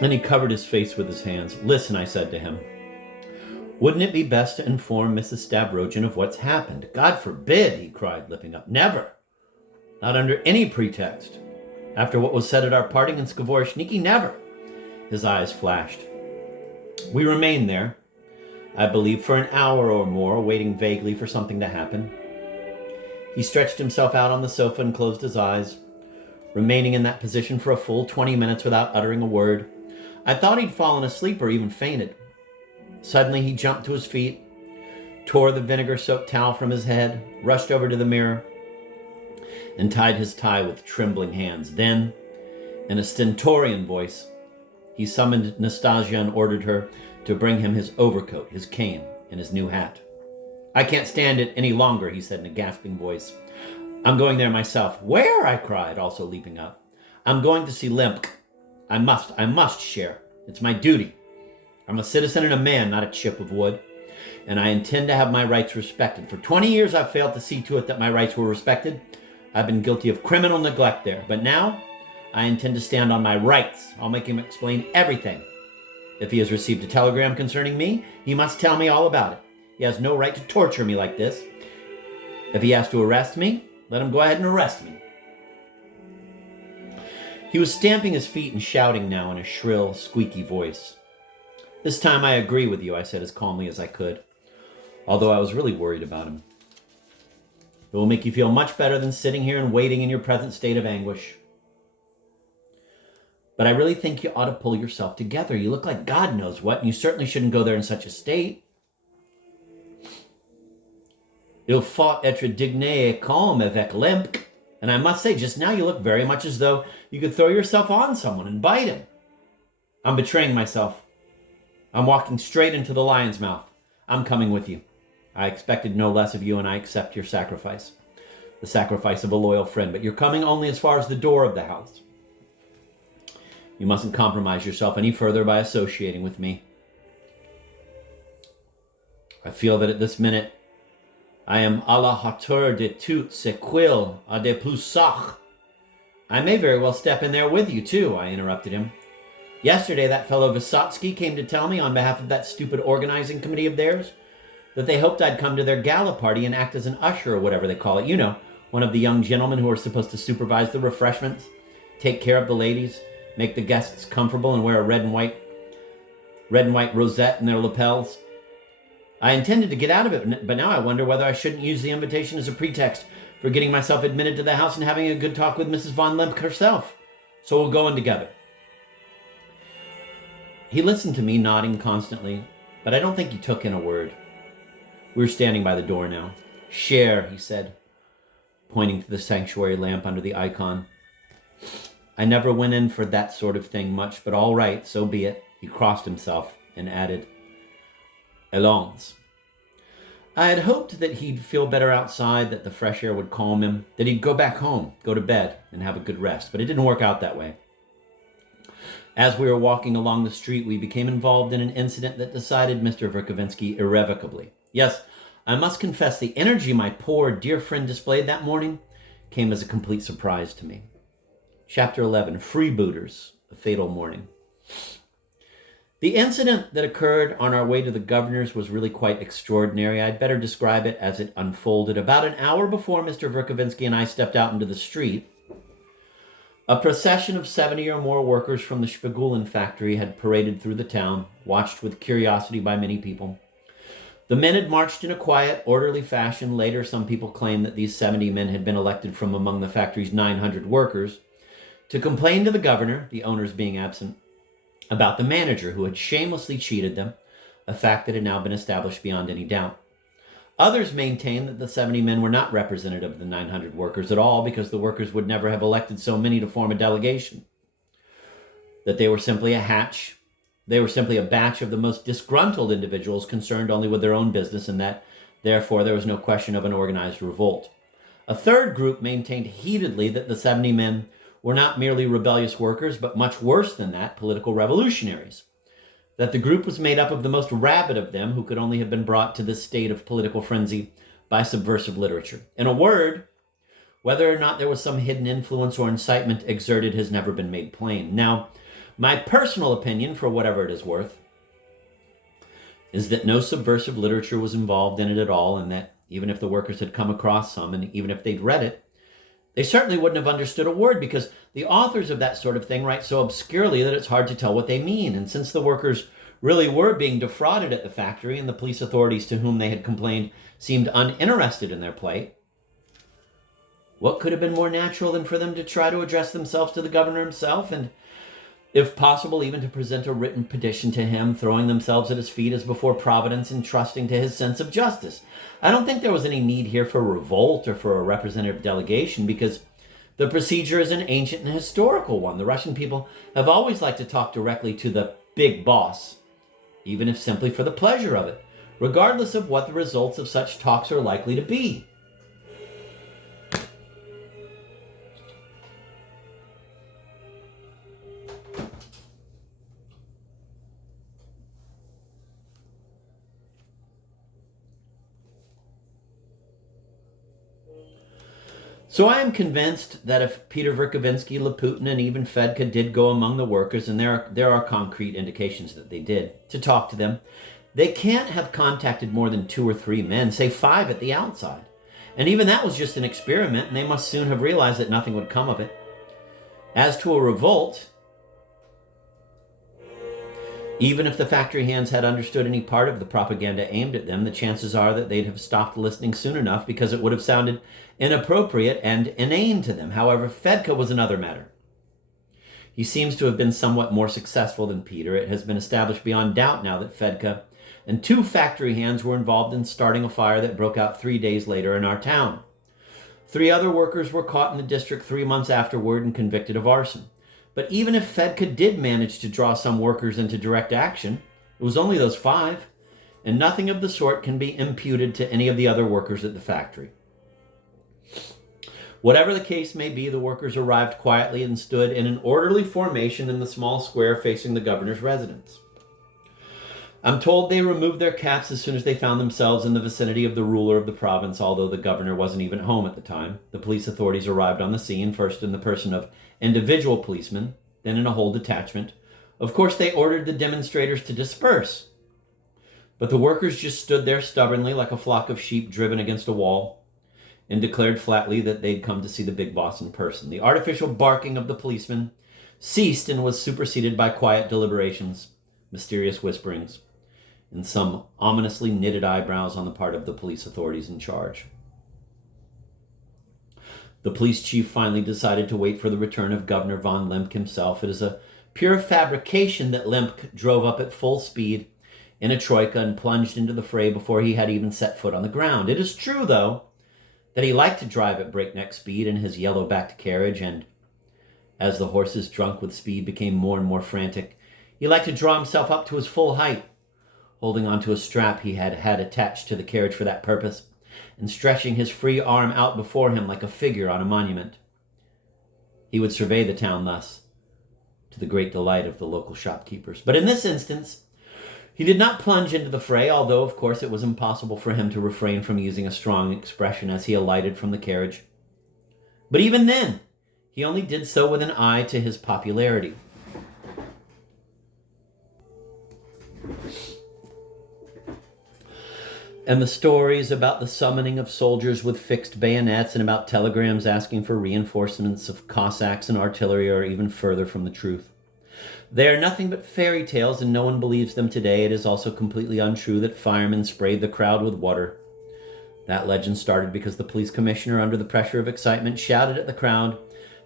And he covered his face with his hands. "Listen," I said to him. "Wouldn't it be best to inform Mrs. Stavrogin of what's happened?" "God forbid," he cried, lipping up. "Never. Not under any pretext. After what was said at our parting in Skvoreshniki, never." His eyes flashed. We remained there, I believe, for an hour or more, waiting vaguely for something to happen. He stretched himself out on the sofa and closed his eyes, remaining in that position for a full 20 minutes without uttering a word. I thought he'd fallen asleep or even fainted. Suddenly he jumped to his feet, tore the vinegar-soaked towel from his head, rushed over to the mirror, and tied his tie with trembling hands. Then, in a stentorian voice, he summoned Nastasia and ordered her to bring him his overcoat, his cane, and his new hat. "I can't stand it any longer," he said in a gasping voice. "I'm going there myself." "Where?" I cried, also leaping up. "I'm going to see Lemk. I must share. It's my duty. I'm a citizen and a man, not a chip of wood. And I intend to have my rights respected. For 20 years I've failed to see to it that my rights were respected. I've been guilty of criminal neglect there. But now I intend to stand on my rights. I'll make him explain everything. If he has received a telegram concerning me, he must tell me all about it. He has no right to torture me like this. If he has to arrest me, let him go ahead and arrest me." He was stamping his feet and shouting now in a shrill, squeaky voice. "This time I agree with you," I said as calmly as I could, although I was really worried about him. "It will make you feel much better than sitting here and waiting in your present state of anguish. But I really think you ought to pull yourself together. You look like God knows what, and you certainly shouldn't go there in such a state. Il faut être digne et calme avec Lemk. And I must say, just now you look very much as though you could throw yourself on someone and bite him." "I'm betraying myself. I'm walking straight into the lion's mouth. I'm coming with you. I expected no less of you, and I accept your sacrifice. The sacrifice of a loyal friend. But you're coming only as far as the door of the house. You mustn't compromise yourself any further by associating with me. I feel that at this minute I am à la hauteur de tout ce qu'il a de plus sage." "I may very well step in there with you, too," I interrupted him. "Yesterday that fellow Vysotsky came to tell me, on behalf of that stupid organizing committee of theirs, that they hoped I'd come to their gala party and act as an usher or whatever they call it. You know, one of the young gentlemen who are supposed to supervise the refreshments, take care of the ladies, make the guests comfortable, and wear a red and white rosette in their lapels. I intended to get out of it, but now I wonder whether I shouldn't use the invitation as a pretext for getting myself admitted to the house and having a good talk with Mrs. von Lemk herself. So we'll go in together." He listened to me, nodding constantly, but I don't think he took in a word. We were standing by the door now. "Cher," he said, pointing to the sanctuary lamp under the icon. "I never went in for that sort of thing much, but all right, so be it." He crossed himself and added, "Allons." I had hoped that he'd feel better outside, that the fresh air would calm him, that he'd go back home, go to bed, and have a good rest, but it didn't work out that way. As we were walking along the street, we became involved in an incident that decided Mr. Verkovensky irrevocably. Yes, I must confess the energy my poor, dear friend displayed that morning came as a complete surprise to me. Chapter 11, Freebooters, a Fatal Morning. The incident that occurred on our way to the governor's was really quite extraordinary. I'd better describe it as it unfolded. About an hour before Mr. Verkovensky and I stepped out into the street, a procession of 70 or more workers from the Spigulin factory had paraded through the town, watched with curiosity by many people. The men had marched in a quiet, orderly fashion. Later, some people claimed that these 70 men had been elected from among the factory's 900 workers to complain to the governor, the owners being absent, about the manager who had shamelessly cheated them, a fact that had now been established beyond any doubt. Others maintained that the 70 men were not representative of the 900 workers at all, because the workers would never have elected so many to form a delegation. That they were simply a batch of the most disgruntled individuals concerned only with their own business, and that, therefore, there was no question of an organized revolt. A third group maintained heatedly that the 70 men were not merely rebellious workers, but much worse than that, political revolutionaries. that the group was made up of the most rabid of them, who could only have been brought to this state of political frenzy by subversive literature. In a word, whether or not there was some hidden influence or incitement exerted has never been made plain. Now, my personal opinion, for whatever it is worth, is that no subversive literature was involved in it at all, and that even if the workers had come across some, and even if they'd read it, they certainly wouldn't have understood a word, because the authors of that sort of thing write so obscurely that it's hard to tell what they mean. And since the workers really were being defrauded at the factory, and the police authorities to whom they had complained seemed uninterested in their plight, what could have been more natural than for them to try to address themselves to the governor himself, and, if possible, even to present a written petition to him, throwing themselves at his feet as before Providence and trusting to his sense of justice? I don't think there was any need here for revolt or for a representative delegation, because the procedure is an ancient and historical one. The Russian people have always liked to talk directly to the big boss, even if simply for the pleasure of it, regardless of what the results of such talks are likely to be. So I am convinced that if Peter Verkovensky, Laputin, and even Fedka did go among the workers, and there are concrete indications that they did, to talk to them, they can't have contacted more than 2 or 3 men, say 5 at the outside. And even that was just an experiment, and they must soon have realized that nothing would come of it. As to a revolt, even if the factory hands had understood any part of the propaganda aimed at them, the chances are that they'd have stopped listening soon enough, because it would have sounded inappropriate and inane to them. However, Fedka was another matter. He seems to have been somewhat more successful than Peter. It has been established beyond doubt now that Fedka and 2 factory hands were involved in starting a fire that broke out 3 days later in our town. 3 other workers were caught in the district 3 months afterward and convicted of arson. But even if Fedka did manage to draw some workers into direct action, it was only those 5, and nothing of the sort can be imputed to any of the other workers at the factory. Whatever the case may be, the workers arrived quietly and stood in an orderly formation in the small square facing the governor's residence. I'm told they removed their caps as soon as they found themselves in the vicinity of the ruler of the province, although the governor wasn't even home at the time. The police authorities arrived on the scene, first in the person of individual policemen, then in a whole detachment. Of course, they ordered the demonstrators to disperse. But the workers just stood there stubbornly like a flock of sheep driven against a wall, and declared flatly that they'd come to see the big boss in person. The artificial barking of the policemen ceased and was superseded by quiet deliberations, mysterious whisperings, and some ominously knitted eyebrows on the part of the police authorities in charge. The police chief finally decided to wait for the return of Governor von Lemke himself. It is a pure fabrication that Lemke drove up at full speed in a troika and plunged into the fray before he had even set foot on the ground. It is true, though, that he liked to drive at breakneck speed in his yellow-backed carriage, and as the horses, drunk with speed, became more and more frantic, he liked to draw himself up to his full height, holding onto a strap he had had attached to the carriage for that purpose, and stretching his free arm out before him like a figure on a monument. He would survey the town thus, to the great delight of the local shopkeepers. But in this instance, he did not plunge into the fray, although, of course, it was impossible for him to refrain from using a strong expression as he alighted from the carriage. But even then, he only did so with an eye to his popularity. And the stories about the summoning of soldiers with fixed bayonets and about telegrams asking for reinforcements of Cossacks and artillery are even further from the truth. They are nothing but fairy tales, and no one believes them today. It is also completely untrue that firemen sprayed the crowd with water. That legend started because the police commissioner, under the pressure of excitement, shouted at the crowd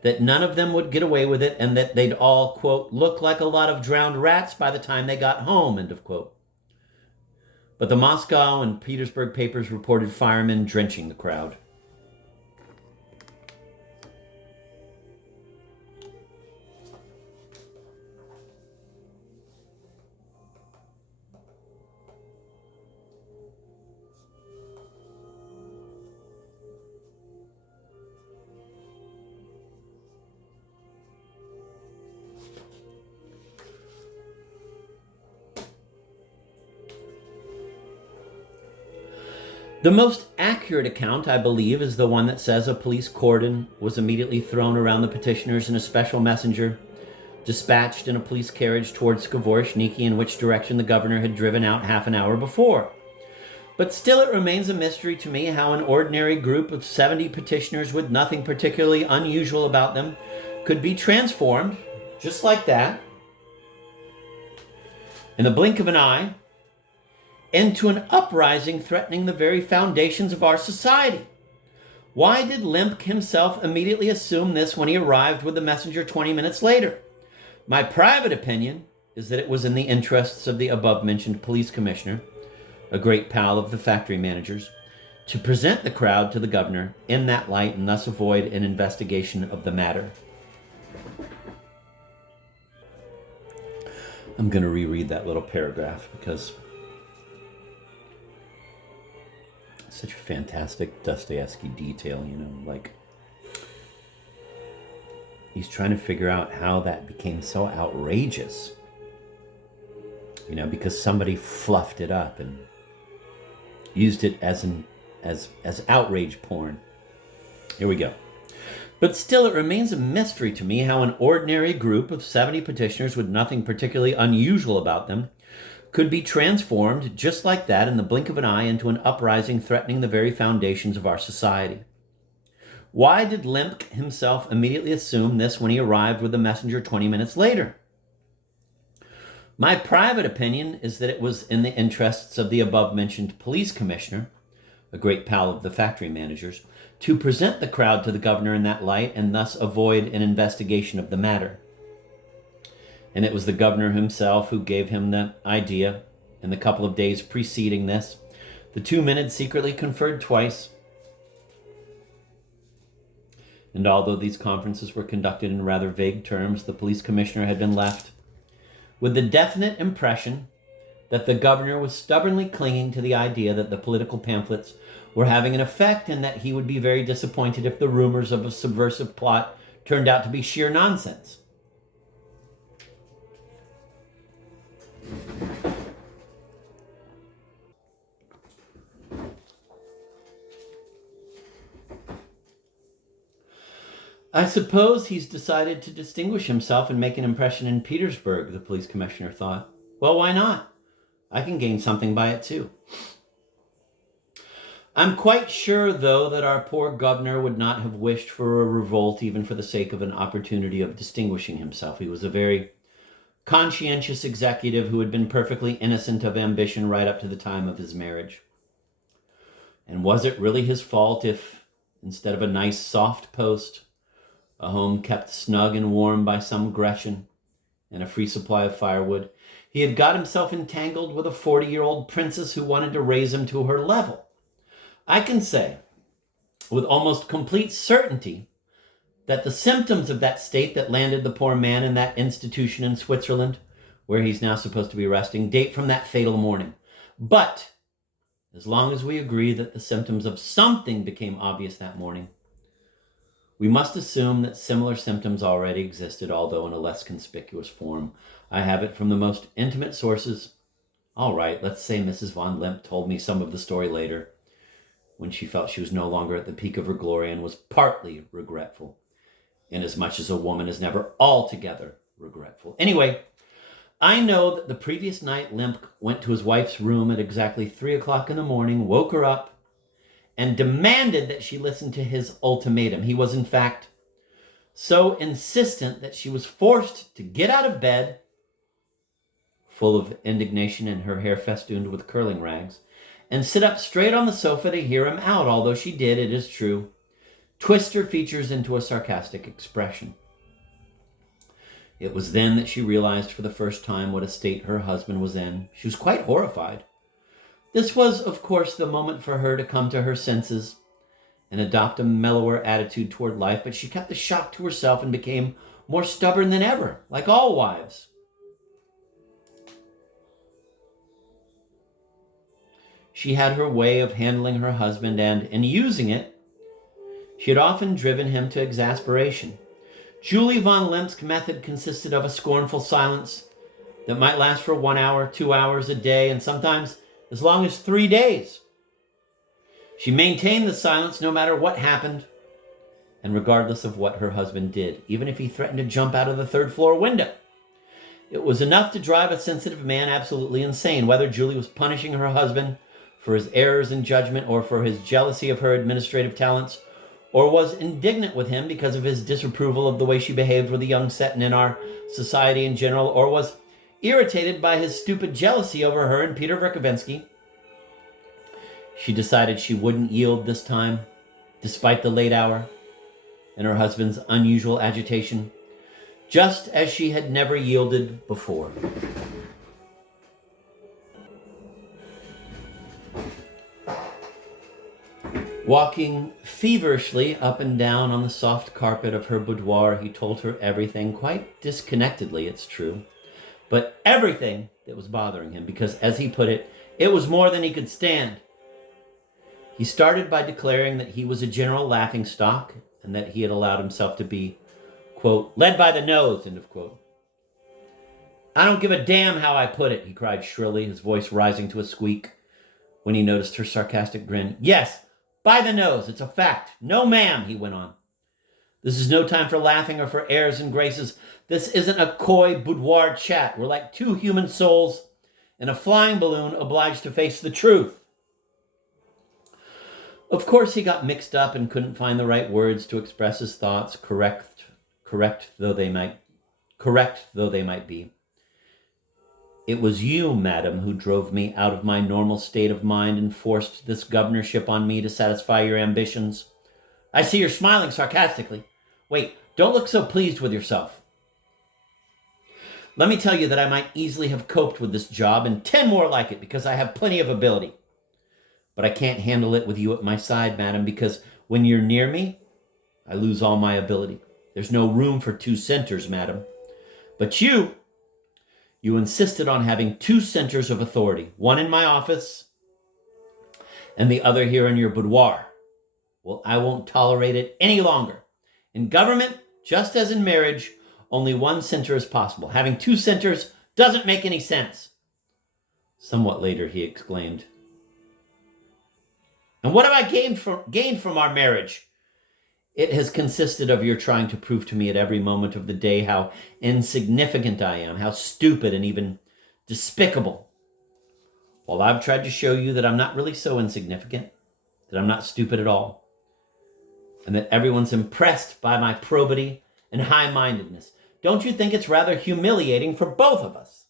that none of them would get away with it, and that they'd all, quote, look like a lot of drowned rats by the time they got home, end of quote. But the Moscow and Petersburg papers reported firemen drenching the crowd. The most accurate account, I believe, is the one that says a police cordon was immediately thrown around the petitioners and a special messenger dispatched in a police carriage towards Skvoreshniki, in which direction the governor had driven out half an hour before. But still it remains a mystery to me how an ordinary group of 70 petitioners with nothing particularly unusual about them could be transformed, just like that, in the blink of an eye, into an uprising threatening the very foundations of our society. Why did Limp himself immediately assume this when he arrived with the messenger 20 minutes later? My private opinion is that it was in the interests of the above-mentioned police commissioner, a great pal of the factory managers, to present the crowd to the governor in that light and thus avoid an investigation of the matter. I'm going to reread that little paragraph because it's such a fantastic Dostoevsky detail, like he's trying to figure out how that became so outrageous, because somebody fluffed it up and used it as outrage porn. Here we go. But still, it remains a mystery to me how an ordinary group of 70 petitioners with nothing particularly unusual about them could be transformed just like that in the blink of an eye into an uprising threatening the very foundations of our society. Why did Limp himself immediately assume this when he arrived with the messenger 20 minutes later? My private opinion is that it was in the interests of the above-mentioned police commissioner, a great pal of the factory managers, to present the crowd to the governor in that light and thus avoid an investigation of the matter. And it was the governor himself who gave him the idea. In the couple of days preceding this, the two men had secretly conferred twice. And although these conferences were conducted in rather vague terms, the police commissioner had been left with the definite impression that the governor was stubbornly clinging to the idea that the political pamphlets were having an effect and that he would be very disappointed if the rumors of a subversive plot turned out to be sheer nonsense. I suppose he's decided to distinguish himself and make an impression in Petersburg, the police commissioner thought. Well, why not? I can gain something by it too. I'm quite sure, though, that our poor governor would not have wished for a revolt even for the sake of an opportunity of distinguishing himself. He was a very conscientious executive who had been perfectly innocent of ambition right up to the time of his marriage. And was it really his fault if, instead of a nice soft post, a home kept snug and warm by some Grecian, and a free supply of firewood, he had got himself entangled with a 40-year-old princess who wanted to raise him to her level? I can say, with almost complete certainty, that the symptoms of that state that landed the poor man in that institution in Switzerland, where he's now supposed to be resting, date from that fatal morning. But as long as we agree that the symptoms of something became obvious that morning, we must assume that similar symptoms already existed, although in a less conspicuous form. I have it from the most intimate sources. All right, let's say Mrs. von Limp told me some of the story later, when she felt she was no longer at the peak of her glory and was partly regretful, inasmuch as a woman is never altogether regretful. Anyway, I know that the previous night Limp went to his wife's room at exactly 3 o'clock in the morning, woke her up, and demanded that she listen to his ultimatum. He was, in fact, so insistent that she was forced to get out of bed, full of indignation and her hair festooned with curling rags, and sit up straight on the sofa to hear him out, although she did, it is true, twist her features into a sarcastic expression. It was then that she realized for the first time what a state her husband was in. She was quite horrified. This was, of course, the moment for her to come to her senses and adopt a mellower attitude toward life, but she kept the shock to herself and became more stubborn than ever, like all wives. She had her way of handling her husband, and in using it, she had often driven him to exasperation. Julie von Limp's method consisted of a scornful silence that might last for 1 hour, 2 hours a day, and sometimes as long as 3 days. She maintained the silence no matter what happened, and regardless of what her husband did, even if he threatened to jump out of the third-floor window. It was enough to drive a sensitive man absolutely insane, whether Julie was punishing her husband for his errors in judgment or for his jealousy of her administrative talents, or was indignant with him because of his disapproval of the way she behaved with a young set and in our society in general, or was irritated by his stupid jealousy over her and Peter Verkovensky. She decided she wouldn't yield this time, despite the late hour and her husband's unusual agitation, just as she had never yielded before. Walking feverishly up and down on the soft carpet of her boudoir, he told her everything, quite disconnectedly, it's true, but everything that was bothering him, because, as he put it, it was more than he could stand. He started by declaring that he was a general laughingstock and that he had allowed himself to be, quote, led by the nose, end of quote. I don't give a damn how I put it, he cried shrilly, his voice rising to a squeak when he noticed her sarcastic grin. Yes, by the nose, it's a fact. No, ma'am, he went on. This is no time for laughing or for airs and graces. This isn't a coy boudoir chat. We're like two human souls in a flying balloon obliged to face the truth. Of course, he got mixed up and couldn't find the right words to express his thoughts, correct though they might be. It was you, madam, who drove me out of my normal state of mind and forced this governorship on me to satisfy your ambitions. I see you're smiling sarcastically. Wait, don't look so pleased with yourself. Let me tell you that I might easily have coped with this job and 10 more like it because I have plenty of ability. But I can't handle it with you at my side, madam, because when you're near me, I lose all my ability. There's no room for two centers, madam. But you insisted on having two centers of authority, one in my office and the other here in your boudoir. Well, I won't tolerate it any longer. In government, just as in marriage, only one center is possible. Having two centers doesn't make any sense. Somewhat later, he exclaimed, and what have I gained from our marriage? It has consisted of your trying to prove to me at every moment of the day how insignificant I am, how stupid and even despicable. While I've tried to show you that I'm not really so insignificant, that I'm not stupid at all, and that everyone's impressed by my probity and high-mindedness. Don't you think it's rather humiliating for both of us?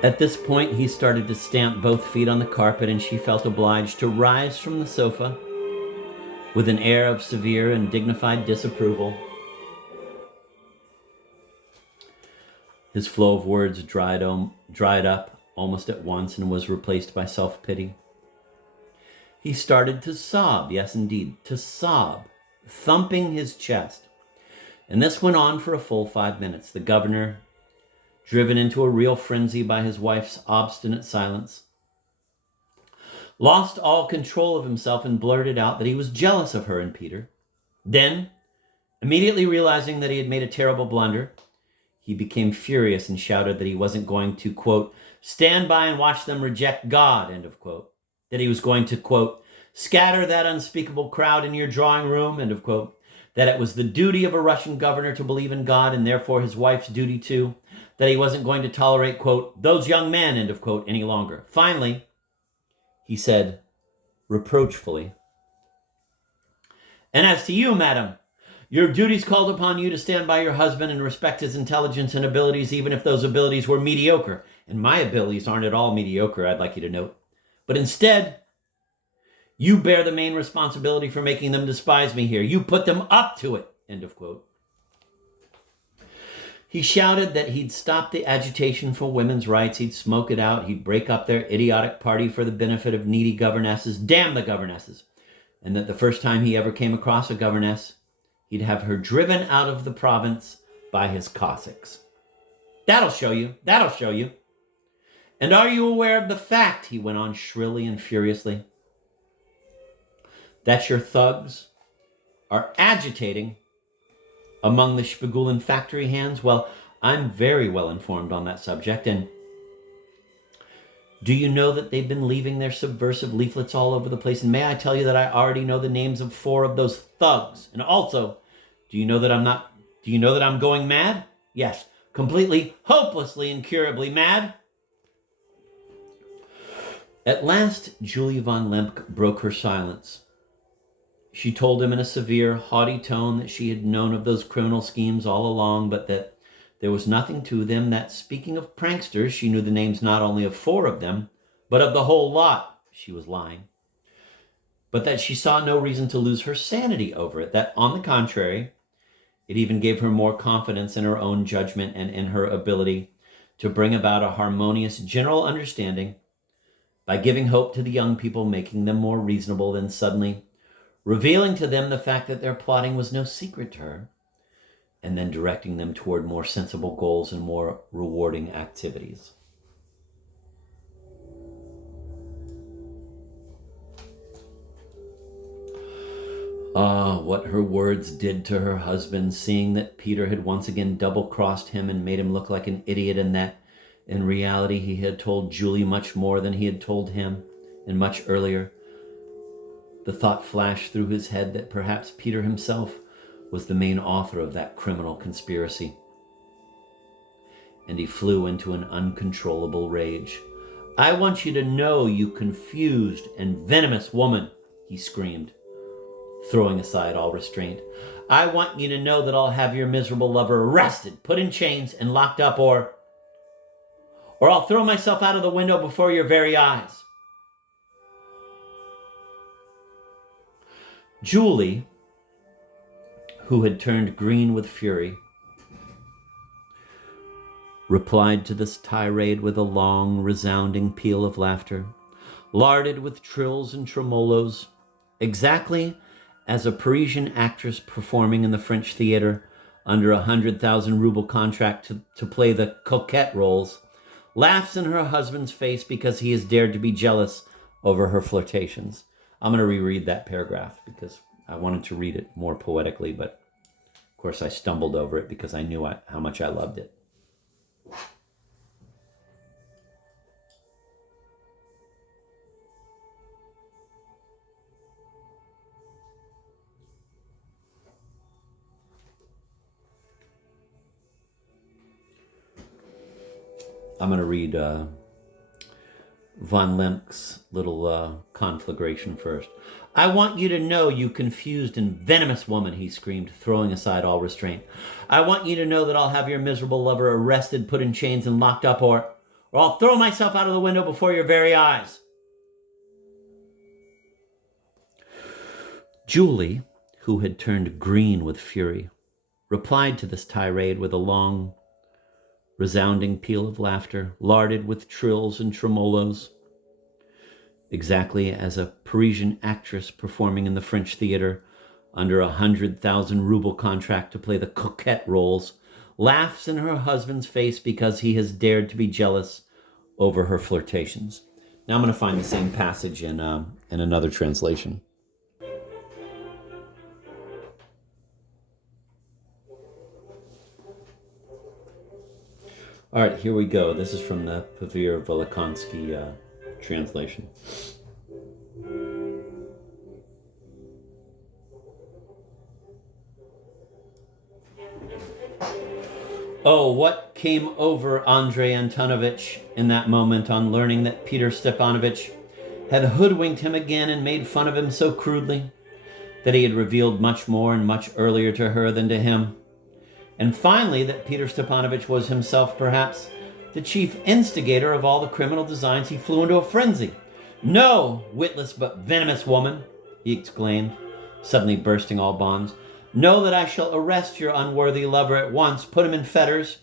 At this point, he started to stamp both feet on the carpet, and she felt obliged to rise from the sofa with an air of severe and dignified disapproval. His flow of words dried up almost at once and was replaced by self-pity. He started to sob, yes indeed, to sob, thumping his chest. And this went on for a full 5 minutes. The governor, driven into a real frenzy by his wife's obstinate silence, lost all control of himself and blurted out that he was jealous of her and Peter. Then, immediately realizing that he had made a terrible blunder, he became furious and shouted that he wasn't going to, quote, stand by and watch them reject God, end of quote. That he was going to, quote, scatter that unspeakable crowd in your drawing room, end of quote. That it was the duty of a Russian governor to believe in God and therefore his wife's duty too. that he wasn't going to tolerate, quote, those young men, end of quote, any longer. Finally, he said reproachfully, and as to you, madam, your duties called upon you to stand by your husband and respect his intelligence and abilities, even if those abilities were mediocre. And my abilities aren't at all mediocre, I'd like you to note. But instead, you bear the main responsibility for making them despise me here. You put them up to it, end of quote. He shouted that he'd stop the agitation for women's rights, he'd smoke it out, he'd break up their idiotic party for the benefit of needy governesses, damn the governesses, and that the first time he ever came across a governess, he'd have her driven out of the province by his Cossacks. That'll show you, that'll show you. And are you aware of the fact, he went on shrilly and furiously, that your thugs are agitating among the Shpigulin factory hands? Well, I'm very well informed on that subject, and do you know that they've been leaving their subversive leaflets all over the place? And may I tell you that I already know the names of 4 of those thugs. And also, do you know that I'm going mad? Yes, completely, hopelessly, incurably mad. At last, Julie von Lemp broke her silence. She told him in a severe, haughty tone that she had known of those criminal schemes all along, but that there was nothing to them, that speaking of pranksters, she knew the names not only of 4 of them, but of the whole lot. She was lying. But that she saw no reason to lose her sanity over it, that on the contrary, it even gave her more confidence in her own judgment and in her ability to bring about a harmonious general understanding by giving hope to the young people, making them more reasonable, then suddenly revealing to them the fact that their plotting was no secret to her, and then directing them toward more sensible goals and more rewarding activities. Ah, what her words did to her husband, seeing that Peter had once again double-crossed him and made him look like an idiot, and that in reality he had told Julie much more than he had told him, and much earlier. The thought flashed through his head that perhaps Peter himself was the main author of that criminal conspiracy. And he flew into an uncontrollable rage. I want you to know, you confused and venomous woman, he screamed, throwing aside all restraint. I want you to know that I'll have your miserable lover arrested, put in chains, and locked up, or I'll throw myself out of the window before your very eyes. Julie, who had turned green with fury, replied to this tirade with a long, resounding peal of laughter, larded with trills and tremolos, exactly as a Parisian actress performing in the French theater under 100,000 ruble contract to play the coquette roles, laughs in her husband's face because he has dared to be jealous over her flirtations. I'm going to reread that paragraph because I wanted to read it more poetically, but of course I stumbled over it because I knew how much I loved it. I'm going to read von Lemp's little conflagration first. I want you to know, you confused and venomous woman, he screamed, throwing aside all restraint. I want you to know that I'll have your miserable lover arrested, put in chains, and locked up, or I'll throw myself out of the window before your very eyes. Julie, who had turned green with fury, replied to this tirade with a long, resounding peal of laughter, larded with trills and tremolos, exactly as a Parisian actress performing in the French theater under 100,000 ruble contract to play the coquette roles, laughs in her husband's face because he has dared to be jealous over her flirtations. Now I'm going to find the same passage in another translation. All right, here we go. This is from the Pavir Volokonsky translation. Oh, what came over Andrei Antonovich in that moment on learning that Peter Stepanovich had hoodwinked him again and made fun of him so crudely, that he had revealed much more and much earlier to her than to him. And finally, that Peter Stepanovich was himself, perhaps, the chief instigator of all the criminal designs. He flew into a frenzy. "No, witless but venomous woman," he exclaimed, suddenly bursting all bonds. "Know that I shall arrest your unworthy lover at once, put him in fetters,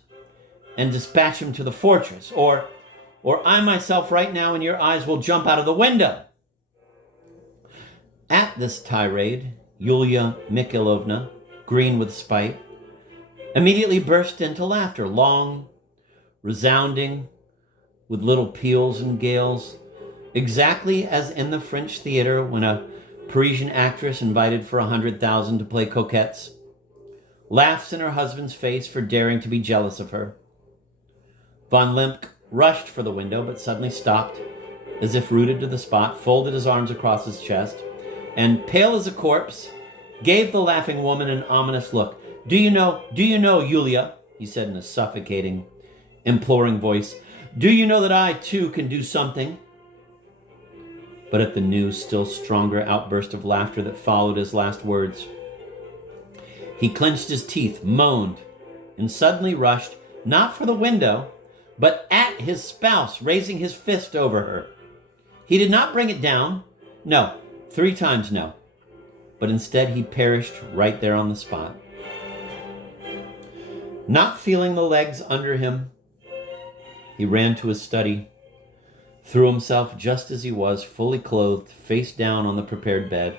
and dispatch him to the fortress, or I myself right now in your eyes will jump out of the window." At this tirade, Yulia Mikhailovna, green with spite, immediately burst into laughter, long, resounding, with little peals and gales, exactly as in the French theater when a Parisian actress invited for 100,000 to play coquettes laughs in her husband's face for daring to be jealous of her. Von Limp rushed for the window, but suddenly stopped, as if rooted to the spot, folded his arms across his chest, and, pale as a corpse, gave the laughing woman an ominous look. Do you know, Yulia," he said in a suffocating, imploring voice, "do you know that I, too, can do something?" But at the new, still stronger outburst of laughter that followed his last words, he clenched his teeth, moaned, and suddenly rushed, not for the window, but at his spouse, raising his fist over her. He did not bring it down. No, 3 times no. But instead he perished right there on the spot. Not feeling the legs under him, he ran to his study, threw himself just as he was, fully clothed, face down on the prepared bed,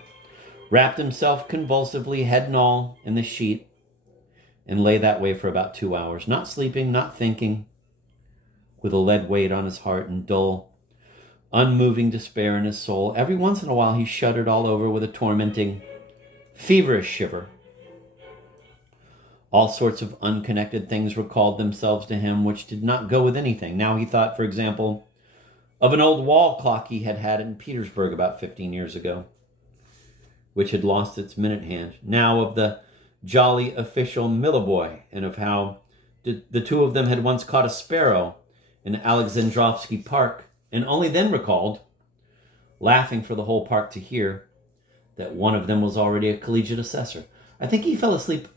wrapped himself convulsively, head and all, in the sheet, and lay that way for about 2 hours, not sleeping, not thinking, with a lead weight on his heart and dull, unmoving despair in his soul. Every once in a while he shuddered all over with a tormenting, feverish shiver. All sorts of unconnected things recalled themselves to him which did not go with anything. Now he thought, for example, of an old wall clock he had had in Petersburg about 15 years ago, which had lost its minute hand. Now of the jolly official Miloboy, and of how the two of them had once caught a sparrow in Alexandrovsky Park, and only then recalled, laughing for the whole park to hear, that one of them was already a collegiate assessor. I think he fell asleep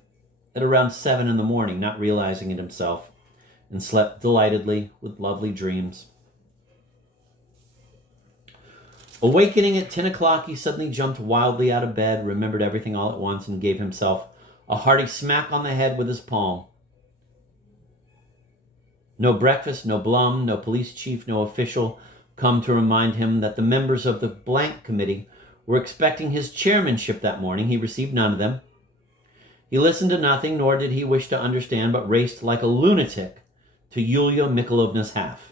at around 7 in the morning, not realizing it himself, and slept delightedly with lovely dreams. Awakening at 10 o'clock, he suddenly jumped wildly out of bed, remembered everything all at once, and gave himself a hearty smack on the head with his palm. No breakfast, no Blum, no police chief, no official come to remind him that the members of the blank committee were expecting his chairmanship that morning. He received none of them. He listened to nothing, nor did he wish to understand, but raced like a lunatic to Yulia Mikhailovna's half.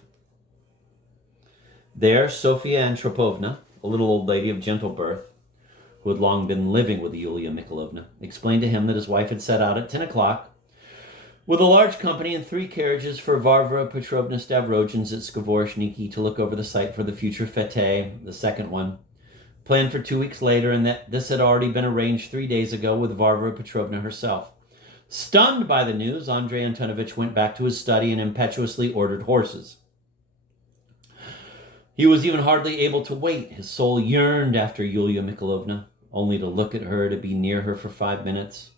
There, Sofia Antropovna, a little old lady of gentle birth, who had long been living with Yulia Mikhailovna, explained to him that his wife had set out at 10 o'clock with a large company and 3 carriages for Varvara Petrovna Stavrogins at Skvoreshniki to look over the site for the future fete, the second one, planned for 2 weeks later, and that this had already been arranged 3 days ago with Varvara Petrovna herself. Stunned by the news, Andrei Antonovich went back to his study and impetuously ordered horses. He was even hardly able to wait. His soul yearned after Yulia Mikhailovna, only to look at her, to be near her for 5 minutes.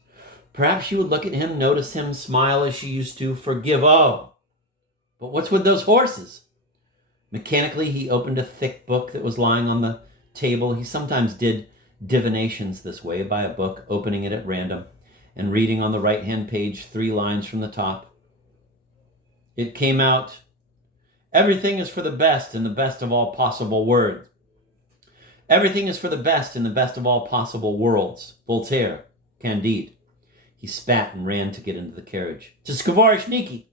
Perhaps she would look at him, notice him, smile as she used to, forgive. Oh, but what's with those horses? Mechanically, he opened a thick book that was lying on the table. He sometimes did divinations this way, by a book, opening it at random and reading on the right-hand page 3 lines from the top. It came out, "Everything is for the best in the best of all possible words. Everything is for the best in the best of all possible worlds. Voltaire, Candide." He spat and ran to get into the carriage. "To Skvoreshniki."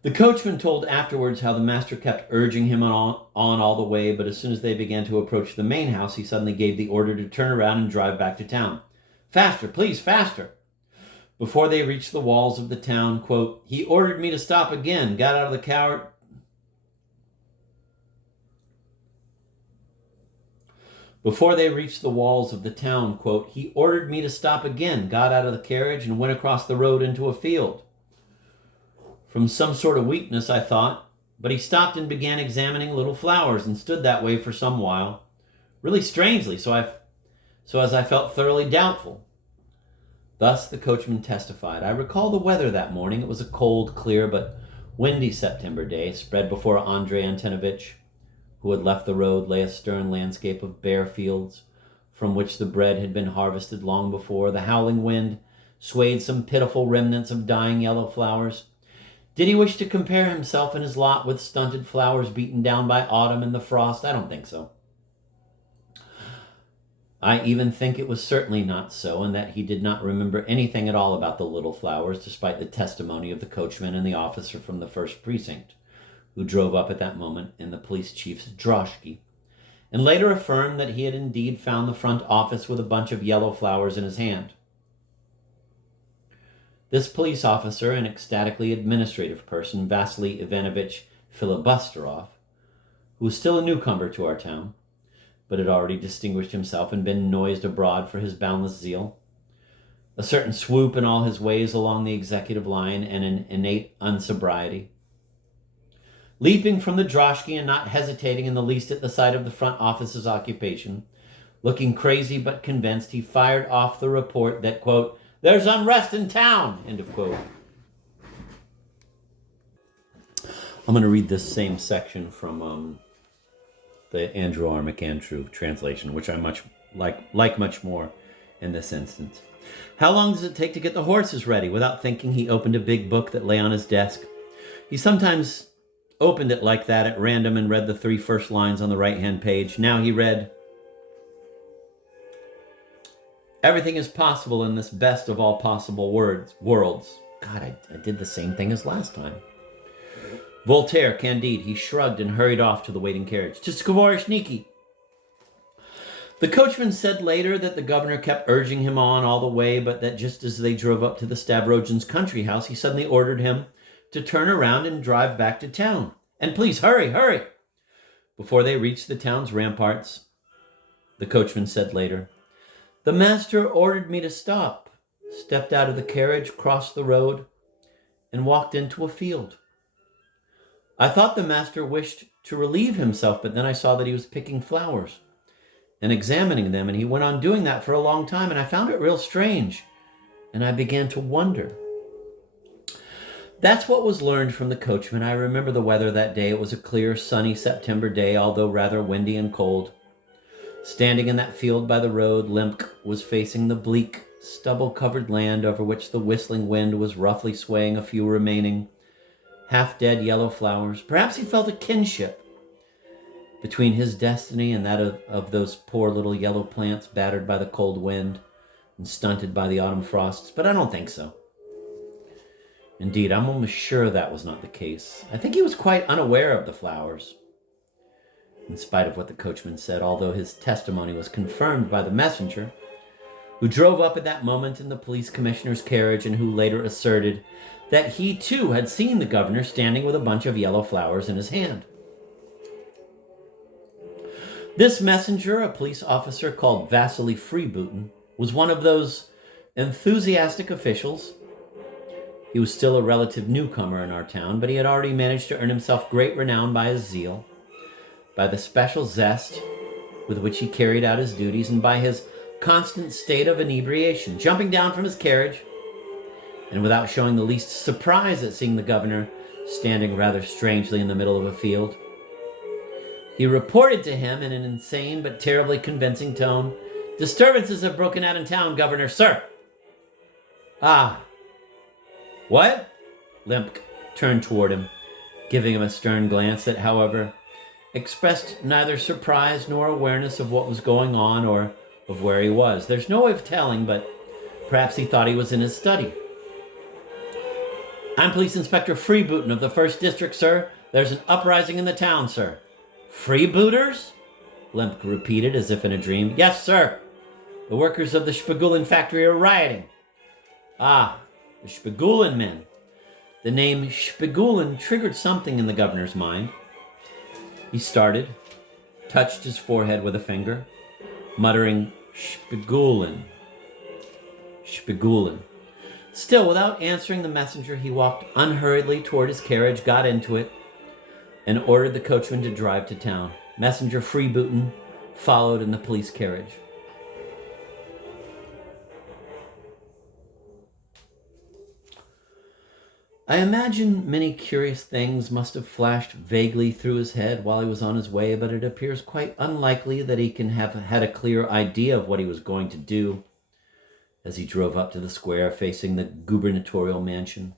The coachman told afterwards how the master kept urging him on all the way, but as soon as they began to approach the main house, he suddenly gave the order to turn around and drive back to town. "Faster, please, faster." Before they reached the walls of the town, quote, "He ordered me to stop again, got out of the Before they reached the walls of the town, quote, he ordered me to stop again, got out of the carriage, and went across the road into a field. From some sort of weakness, I thought, but he stopped and began examining little flowers and stood that way for some while, really strangely, so as I felt thoroughly doubtful. Thus the coachman testified. I recall the weather that morning. It was a cold, clear, but windy September day. Spread before Andrei Antonovich, who had left the road, lay a stern landscape of bare fields from which the bread had been harvested long before. The howling wind swayed some pitiful remnants of dying yellow flowers. Did he wish to compare himself and his lot with stunted flowers beaten down by autumn and the frost? I don't think so. I even think it was certainly not so, and that he did not remember anything at all about the little flowers, despite the testimony of the coachman and the officer from the first precinct, who drove up at that moment in the police chief's droshky, and later affirmed that he had indeed found the front office with a bunch of yellow flowers in his hand. This police officer, an ecstatically administrative person, Vasily Ivanovich Filibusterov, who was still a newcomer to our town, but had already distinguished himself and been noised abroad for his boundless zeal, a certain swoop in all his ways along the executive line, and an innate unsobriety. Leaping from the droshky and not hesitating in the least at the sight of the front office's occupation, looking crazy but convinced, he fired off the report that, quote, there's unrest in town, end of quote. I'm going to read this same section from the Andrew R. McAndrew translation, which I much like much more in this instance. How long does it take to get the horses ready? Without thinking, he opened a big book that lay on his desk. He sometimes opened it like that at random and read the 3 first lines on the right-hand page. Now he read, everything is possible in this best of all possible worlds. God, I did the same thing as last time. Voltaire, Candide. He shrugged and hurried off to the waiting carriage. To Skvoreshniki. The coachman said later that the governor kept urging him on all the way, but that just as they drove up to the Stavrogins' country house, he suddenly ordered him to turn around and drive back to town. And please, hurry, hurry. Before they reached the town's ramparts, the coachman said later, the master ordered me to stop, stepped out of the carriage, crossed the road, and walked into a field. I thought the master wished to relieve himself, but then I saw that he was picking flowers and examining them, and he went on doing that for a long time, and I found it real strange, and I began to wonder. That's what was learned from the coachman. I remember the weather that day. It was a clear, sunny September day, although rather windy and cold. Standing in that field by the road, Lemk was facing the bleak, stubble-covered land over which the whistling wind was roughly swaying a few remaining half-dead yellow flowers. Perhaps he felt a kinship between his destiny and that of those poor little yellow plants battered by the cold wind and stunted by the autumn frosts, but I don't think so. Indeed, I'm almost sure that was not the case. I think he was quite unaware of the flowers, in spite of what the coachman said, although his testimony was confirmed by the messenger, who drove up at that moment in the police commissioner's carriage and who later asserted that he too had seen the governor standing with a bunch of yellow flowers in his hand. This messenger, a police officer called Vasily Freebootin, was one of those enthusiastic officials. He was still a relative newcomer in our town, but he had already managed to earn himself great renown by his zeal, by the special zest with which he carried out his duties, and by his constant state of inebriation, jumping down from his carriage, and without showing the least surprise at seeing the governor standing rather strangely in the middle of a field, he reported to him in an insane but terribly convincing tone, disturbances have broken out in town, Governor, sir. Ah. What? Lemk turned toward him, giving him a stern glance that, however, expressed neither surprise nor awareness of what was going on or of where he was. There's no way of telling, but perhaps he thought he was in his study. I'm Police Inspector Freebootin of the 1st District, sir. There's an uprising in the town, sir. Freebooters? Lemk repeated as if in a dream. Yes, sir. The workers of the Shpigulin factory are rioting. Ah, the Shpigulin men. The name Shpigulin triggered something in the governor's mind. He started, touched his forehead with a finger, muttering, "Spigulin. Spigulin." Still, without answering the messenger, he walked unhurriedly toward his carriage, got into it, and ordered the coachman to drive to town. Messenger Freebooten followed in the police carriage. I imagine many curious things must have flashed vaguely through his head while he was on his way, but it appears quite unlikely that he can have had a clear idea of what he was going to do as he drove up to the square facing the gubernatorial mansion.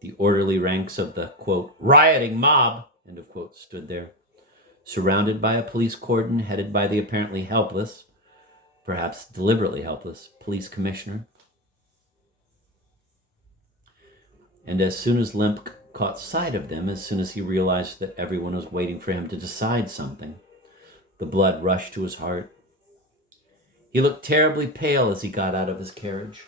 The orderly ranks of the, quote, rioting mob, end of quote, stood there, surrounded by a police cordon headed by the apparently helpless, perhaps deliberately helpless, police commissioner. And as soon as Limp caught sight of them, as soon as he realized that everyone was waiting for him to decide something, the blood rushed to his heart. He looked terribly pale as he got out of his carriage.